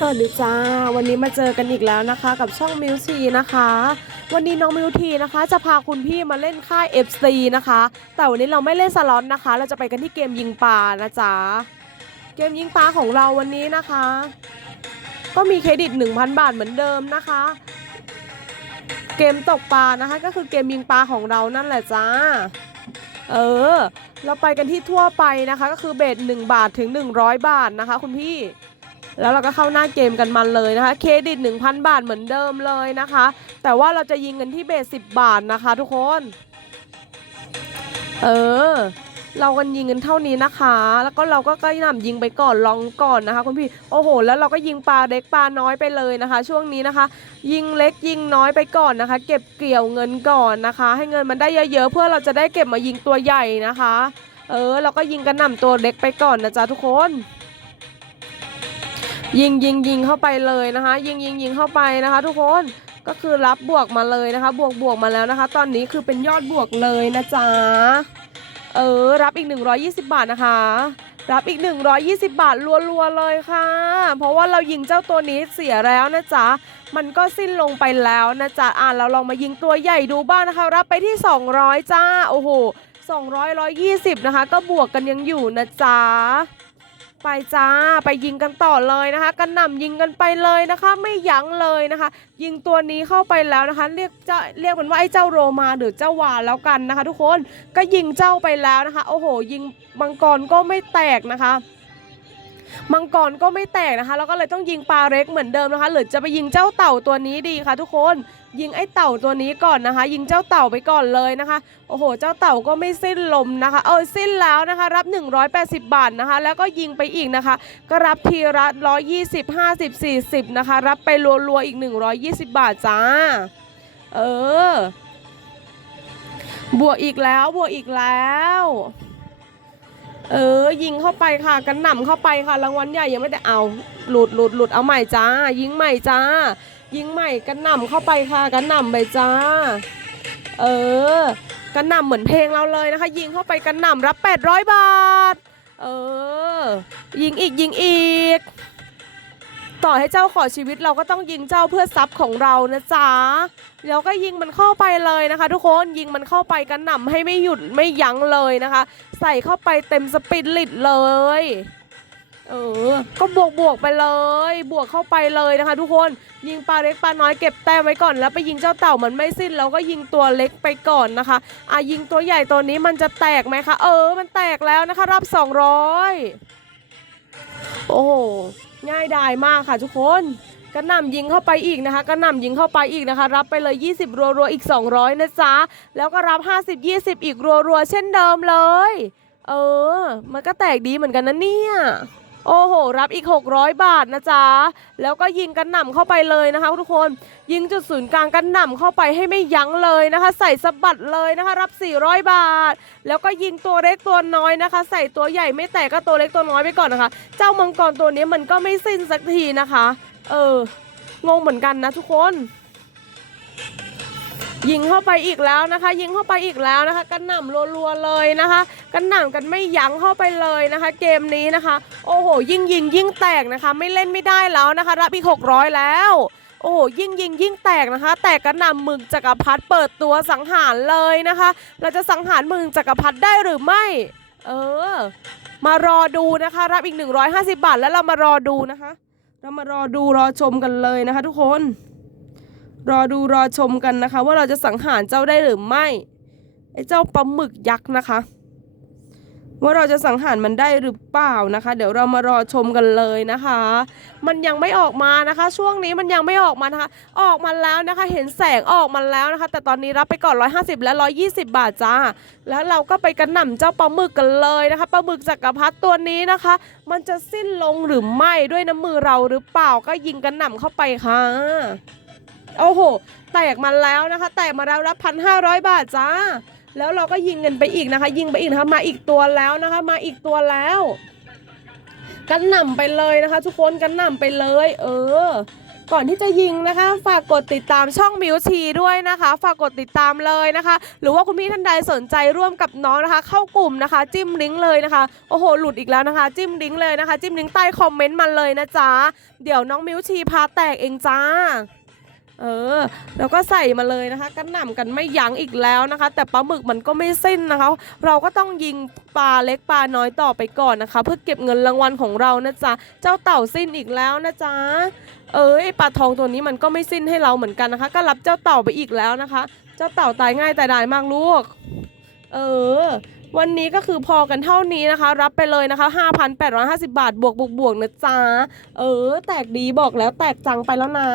สวัสดีจ้า วันนี้มาเจอกันอีกแล้วนะคะ กับช่องมิวทีนะคะ วันนี้น้องมิวทีนะคะ จะพาคุณพี่มาเล่นค่าย FC นะคะ แต่วันนี้เราไม่เล่นสล็อตนะคะ เราจะไปกันที่เกมยิงปลานะจ๊ะเกมยิงปลาของเราวันนี้นะคะ ก็มีเครดิต 1,000 บาทเหมือนเดิมนะคะ เกมตกปลานะคะ ก็คือเกมยิงปลาของเรานั่นแหละจ้าเออ เราไปกันที่ทั่วไปนะคะ ก็คือเบส1บาทถึง 100 บาทนะคะ คุณพี่ แล้วเราก็เข้าหน้าเกมกันมันเลยนะคะ เครดิต 1,000 บาทเหมือนเดิมเลยนะคะ แต่ว่าเราจะยิงกันที่เบส10 บาทนะคะทุกคน เออ เรากันยิงกันเท่านี้นะคะ แล้วก็เราก็กระหน่ำยิงไปก่อนลองก่อนนะคะ คุณพี่ โอ้โห แล้วเราก็ยิงปลาเล็กปลาน้อยไปเลยนะคะ ช่วงนี้นะคะ ยิงเล็กยิงน้อยไปก่อนนะคะ เก็บเกี่ยวเงินก่อนนะคะ ให้เงินมันได้เยอะๆเพื่อเราจะได้เก็บมายิงตัวใหญ่นะคะ เออ เราก็ยิงกระหน่ำตัวเล็กไปก่อนนะจ๊ะทุกคน ยิงยิงยิงเข้าไปเลยนะคะ ยิงยิงยิงเข้าไปนะคะ ทุกคนก็คือรับบวกมาเลยนะคะ บวกบวกมาแล้วนะคะ ตอนนี้คือเป็นยอดบวกเลยนะจ๊ะเออรับอีก 120 บาทนะคะ รับอีก 120 บาทรัวๆเลยค่ะ เพราะว่าเรายิงเจ้าตัวนี้เสียแล้วนะจ๊ะมันก็สิ้นลงไปแล้วนะจ๊ะอะเราลองมายิงตัวใหญ่ดูบ้างนะคะ รับไปที่ 200 จ้าโอ้โห200 120 นะคะ ก็บวกกันยังอยู่นะจ๊ะ ไปจ้าไปยิงกันต่อเลยนะคะกันหน่ำยิงกันไปเลยนะคะไม่ยั้งเลยนะคะ ยิงตัวนี้เข้าไปแล้วนะคะ เรียกเจ้าเรียกมันว่าไอ้เจ้าโรมาหรือเจ้าวาแล้วกันนะคะ ทุกคนก็ยิงเจ้าไปแล้วนะคะ โอ้โห ยิงมังกรก็ไม่แตกนะคะ มังกรก็ไม่แตกนะคะ แล้วก็เลยต้องยิงปลาเล็กเหมือนเดิมนะคะ หรือจะไปยิงเจ้าเต่าตัวนี้ดีคะทุกคนยิงไอ้เต่าตัวนี้ก่อนนะคะ ยิงเจ้าเต่าไปก่อนเลยนะคะ โอ้โห เจ้าเต่าก็ไม่สิ้นลมนะคะ เออสิ้นแล้วนะคะ รับ 180 บาทนะคะ แล้วก็ยิงไปอีกนะคะ ก็รับทีละ120 50 40 นะคะ รับไปรัวๆอีก 120 บาทจ้า เออบวกอีกแล้วบวกอีกแล้ว เออ ยิงเข้าไปค่ะกันหน่ำเข้าไปค่ะรางวัลใหญ่ยังไม่ได้เอา หลุดหลุดหลุดเอาใหม่จ้า ยิงใหม่จ้า ยิงใหม่กันหน่ำเข้าไปค่ะกันหน่ำไปจ้า เออกันหน่ำเหมือนเพลงเราเลยนะคะ ยิงเข้าไปกันหน่ำรับ 800 บาท เออ ยิงอีกยิงอีก ต่อให้เจ้าขอชีวิตเราก็ต้องยิงเจ้าเพื่อทรัพย์ของเรานะจ๊ะแล้วก็ยิงมันเข้าไปเลยนะคะ ทุกคนยิงมันเข้าไปกันหน่ำให้ไม่หยุดไม่ยั้งเลยนะคะ ใส่เข้าไปเต็มสปิริตเลยเออ ก็บวกบวกไปเลย บวกเข้าไปเลยนะคะ ทุกคน ยิงปลาเล็กปลาน้อยเก็บแต้มไว้ก่อน แล้วไปยิงเจ้าเต่ามันไม่สิ้นเราก็ยิงตัวเล็กไปก่อนนะคะ อะยิงตัวใหญ่ตัวนี้มันจะแตกไหมคะ เออ มันแตกแล้วนะคะรับ200 โอ้โห ง่ายดายมากค่ะทุกคนกระหน่ำยิงเข้าไปอีกนะคะกระหน่ำยิงเข้าไปอีกนะคะ รับไปเลย 20 รัวๆอีก 200 นะจ๊ะ แล้วก็รับ 50 20 อีกรัวๆเช่นเดิมเลย เออ มันก็แตกดีเหมือนกันนะเนี่ย โอ้โห รับอีก 600 บาทนะจ๊ะ แล้วก็ยิงกันหน่ำเข้าไปเลยนะคะทุกคน ยิงจุดศูนย์กลางกันหน่ำเข้าไปให้ไม่ยั้งเลยนะคะ ใส่สะบัดเลยนะคะ รับ 400 บาท แล้วก็ยิงตัวเล็กตัวน้อยนะคะ ใส่ตัวใหญ่ไม่แตกก็ตัวเล็กตัวน้อยไปก่อนนะคะ เจ้ามังกรตัวนี้มันก็ไม่สิ้นสักทีนะคะ เออ งงเหมือนกันนะทุกคน ยิงเข้าไปอีกแล้วนะคะ ยิงเข้าไปอีกแล้วนะคะกันหน่ำรัวๆเลยนะคะกันหน่ำกันไม่ยั้งเข้าไปเลยนะคะ เกมนี้นะคะ โอ้โห ยิ่งยิงยิ่งแตกนะคะ ไม่เล่นไม่ได้แล้วนะคะรับอีก600 แล้ว โอ้โหยิ่งยิงยิ่งแตกนะคะ แตกกระหน่ำมึกจักรพรรดิเปิดตัวสังหารเลยนะคะ เราจะสังหารมึกจักรพรรดิได้หรือไม่ เออ มารอดูนะคะ รับอีก 150 บาทแล้วเรามารอดูนะคะ เรามารอดูรอชมกันเลยนะคะ ทุกคน รอดูรอชมกันนะคะ ว่าเราจะสังหารเจ้าได้หรือไม่ไอ้เจ้าปลาหมึกยักษ์นะคะ ว่าเราจะสังหารมันได้หรือเปล่านะคะ เดี๋ยวเรามารอชมกันเลยนะคะ มันยังไม่ออกมานะคะ ช่วงนี้มันยังไม่ออกมานะคะ ออกมาแล้วนะคะ เห็นแสงออกมาแล้วนะคะ แต่ตอนนี้รับไปก่อน 150 และ 120 บาทจ้า แล้วเราก็ไปกระหน่ำเจ้าปลาหมึกกันเลยนะคะปลาหมึกจักรพรรดิตัวนี้นะคะ มันจะสิ้นลงหรือไม่ด้วยน้ำมือเราหรือเปล่าก็ยิงกระหน่ำเข้าไปค่ะ โอ้โห แตกมาแล้วนะคะ แตกมาแล้วรับพันห้าร้อยบาทจ้า แล้วเราก็ยิงเงินไปอีกนะคะ ยิงไปอีกนะคะ มาอีกตัวแล้วนะคะ มาอีกตัวแล้ว กันหน่ำไปเลยนะคะ ทุกคนกันหน่ำไปเลย เออ ก่อนที่จะยิงนะคะ ฝากกดติดตามช่องมิวชีด้วยนะคะ ฝากกดติดตามเลยนะคะ หรือว่าคุณพี่ท่านใดสนใจร่วมกับน้องนะคะ เข้ากลุ่มนะคะ จิ้มลิงก์เลยนะคะ โอ้โห หลุดอีกแล้วนะคะ จิ้มลิงก์เลยนะคะ จิ้มลิงก์ใต้คอมเมนต์มาเลยนะจ๊ะ เดี๋ยวน้องมิวชีพาแตกเองจ้า เออ แล้วก็ใส่มาเลยนะคะกันหน่ำกันไม่ยั้งอีกแล้วนะคะ แต่ปลาหมึกมันก็ไม่สิ้นนะคะ เราก็ต้องยิงปลาเล็กปลาน้อยต่อไปก่อนนะคะ เพื่อเก็บเงินรางวัลของเรานะจ๊ะเจ้าเต่าสิ้นอีกแล้วนะจ๊ะเออไอปลาทองตัวนี้มันก็ไม่สิ้นให้เราเหมือนกันนะคะ ก็รับเจ้าเต่าไปอีกแล้วนะคะ เจ้าเต่าตายง่ายแต่ได้มากลูก เออวันนี้ก็คือพอกันเท่านี้นะคะ รับไปเลยนะคะ 5,850 บาท บวกบวกบวกนะจ๊ะ เออ แตกดีบอกแล้วแตกจังไปแล้วนะ